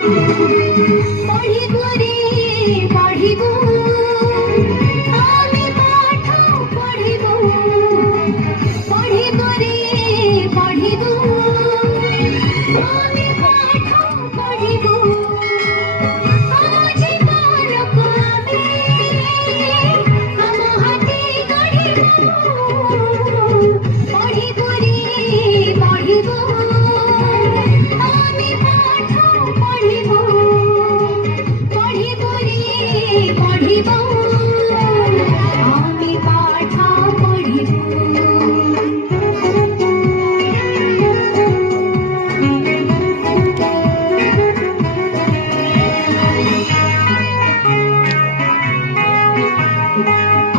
पढ़िबो रे पढ़िबो आमे पाठ पढ़िबो पढ़िबो रे पढ़िबो आमे पाठ पढ़िबो आज बालक आमे हम हाथे गढ़िबो पढ़िबो रे पढ़िबो आमे पाठ पढ़िबो पढ़िबो रे पढ़िबो आमे पाठ पढ़िबो।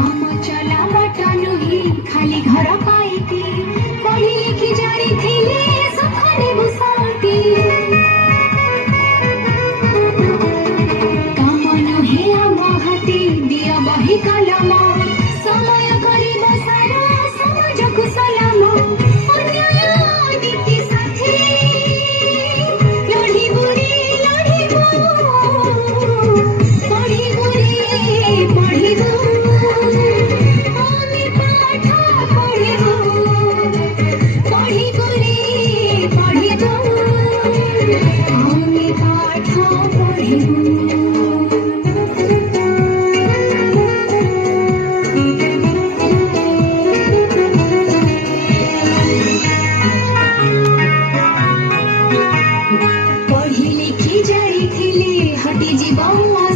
आम चला बाटा नुही खाली घर पाइती पढ़ी लिखि जानिथिले सखाने बुसाती काम नुहे आम हाती दिया बही कलम समय करिब सारा समाजକୁ सलाम अन्याय नीति साथी लढिबो रे लढिबो पढ़िबो रे पढ़िबो आमे पाठ पढ़िबो पढ़िबो रे पढ़िबो आमे पाठ पढ़िबो। पढ़ी लिखि जाइथिले हटि जीवन